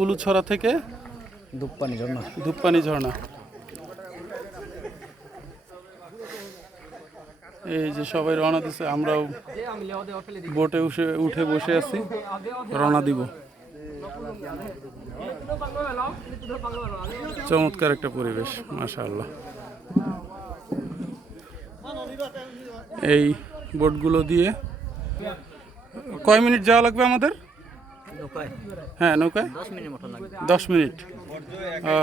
উলুছড়া থেকে ধূপপানি ঝর্ণা। ধূপপানি ঝর্ণা। এই যে সবাই রওনা দিছে আমরাও বোটে উঠে উঠে বসে আছি। রওনা দিব। চমৎকার একটা পরিবেশ মাশাআল্লাহ। এই বোটগুলো দিয়ে কয় মিনিট যাওয়া লাগবে আমাদের? হ্যাঁ নৌকায়? দশ মিনিট। ও,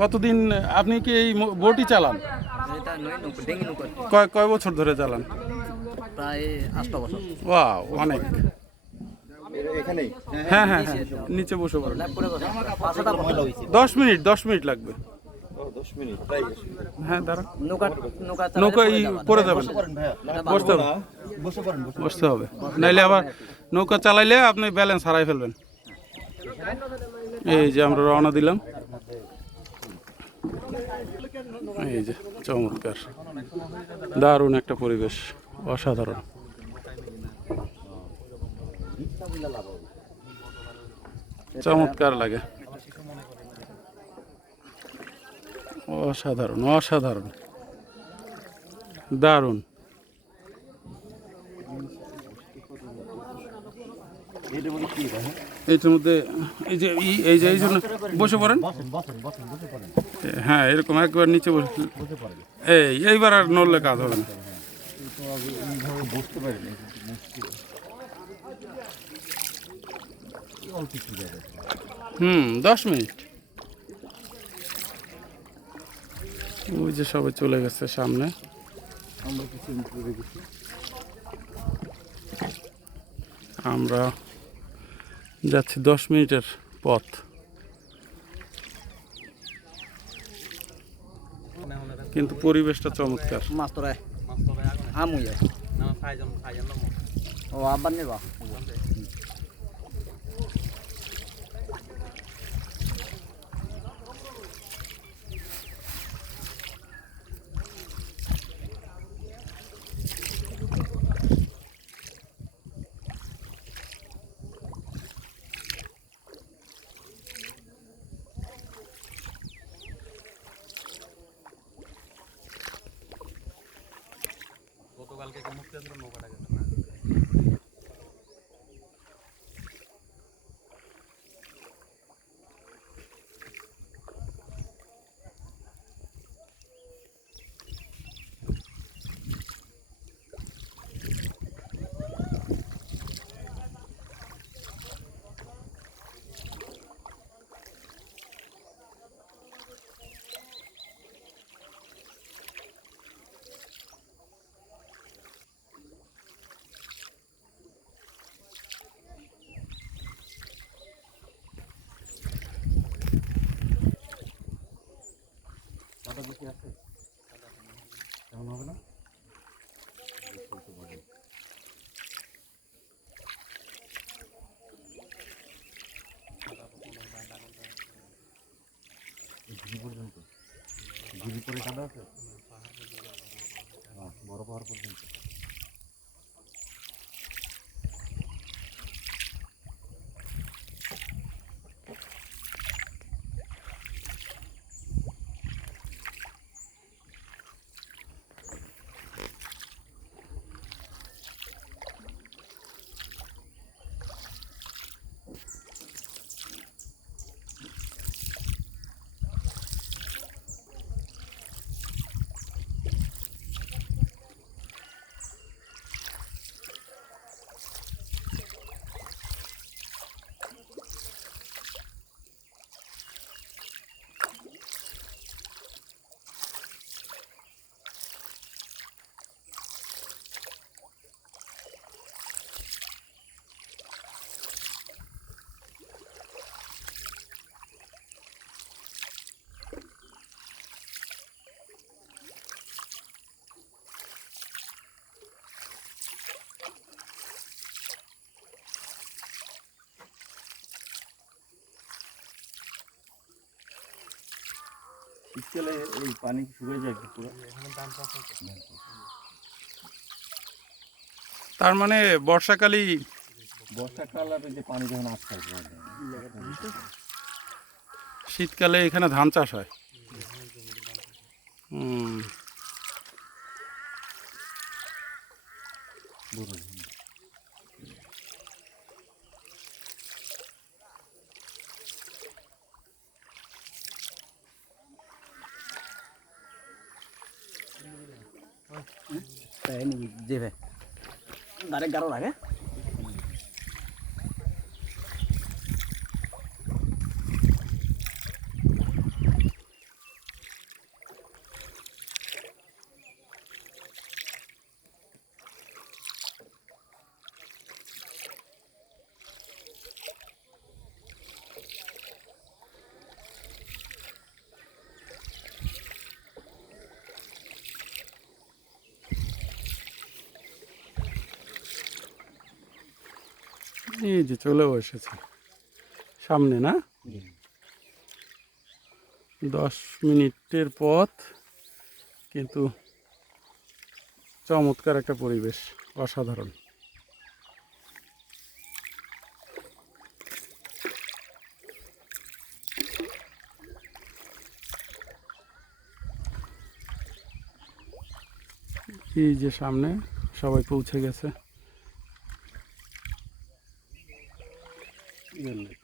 কতদিন আপনি কি এই বোটই চালান? এটা নয় নৌকা ডেঙ্গি নৌকা কয় কয় বছর ধরে চালান? প্রায় বছর। ওয়াও অনেক। হ্যাঁ হ্যাঁ হ্যাঁ নিচে বসে করে হয়েছে। দশ মিনিট দশ মিনিট লাগবে। হ্যাঁ দাঁড়া নৌকা এই পরে যাবেন। বসতে হবে বসতে হবে। নাইলে আবার নৌকা চালাইলে আপনি ব্যালেন্স হারাই ফেলবেন। এই যে আমরা রওনা দিলাম। এই যে চমৎকার। দারুণ একটা পরিবেশ, অসাধারণ। চমৎকার লাগে। অসাধারণ অসাধারণ। দারুণ। এইটার মধ্যে এই যে এই যে এই জন্য বসে পড়েন। হ্যাঁ এরকম একবার নিচে বসে এই এইবার আর নড়লে কাজ হবে না। হুম দশ মিনিট। ওই যে সবাই চলে গেছে সামনে। আমরা যাচ্ছি দশ মিনিটের পথ। কিন্তু পরিবেশটা চমৎকার। মাছ তোরায় আমু যায় ও আবার নেবা? কালকে মুক্তি নৌকাটা গেছে আছে? কেমন হবে না? পর্যন্ত। ঝুড়ি আছে? বড় পাহাড় পর্যন্ত। শীতকালে এই পানি শুকিয়ে যায় পুরো? তার মানে বর্ষাকালই বর্ষাকাল আর যে পানি যখন আটকায় শীতকালে এখানে ধান চাষ হয়। হুম। তাই নাকি দেবে। ডাইরেক্ট গাঢ় লাগে। এই যে চলেও এসেছে। সামনে না? দশ মিনিটের পথ কিন্তু চমৎকার একটা পরিবেশ অসাধারণ। এই যে সামনে সবাই পৌঁছে গেছে মুখ আরও আছে না এটি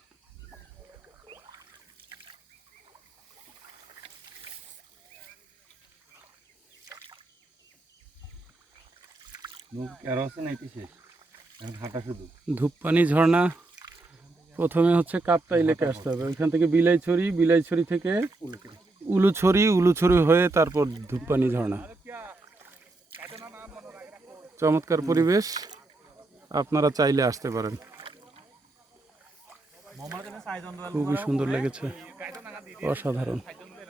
শেষ এখন হাঁটা শুধু ধূপপানি ঝর্ণা প্রথমে হচ্ছে কাপ্তাই লেকে আসতে হবে। ওইখান থেকে বিলাইছড়ি বিলাইছড়ি থেকে উলুছড়ি উলুছড়ি হয়ে তারপর ধূপপানি ঝর্ণা। চমৎকার পরিবেশ আপনারা চাইলে আসতে পারেন। খুবই সুন্দর লেগেছে। অসাধারণ আমরা কম আছে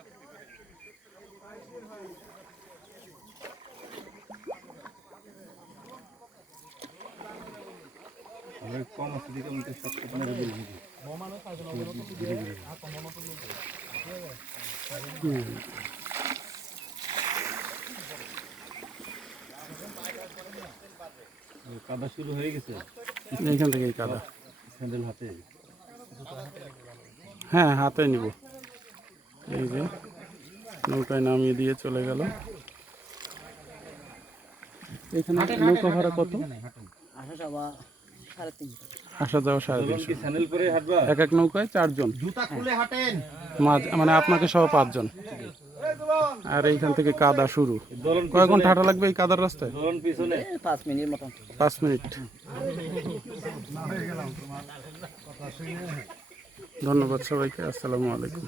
দিকে আমাকে সব আপনারা বলছি হুম। কাদা শুরু হয়ে গেছে এইখান থেকে এই কাদা। স্যান্ডেল হাতে হ্যাঁ হাতে নিব। এই যে, নৌকায় নামিয়ে দিয়ে চলে গেল। এখানে নৌকা ভাড়া কত? আসা যাওয়া সাড়ে তিনশো। এক এক নৌকায় চারজন। মাঝ মানে আপনাকে সহ পাঁচজন। আর এইখান থেকে কাদা শুরু। কয় ঘণ্টা হাঁটা লাগবে এই কাদার রাস্তায়? পাঁচ মিনিট মতন। পাঁচ মিনিট। ধন্যবাদ সবাইকে আসসালামু আলাইকুম।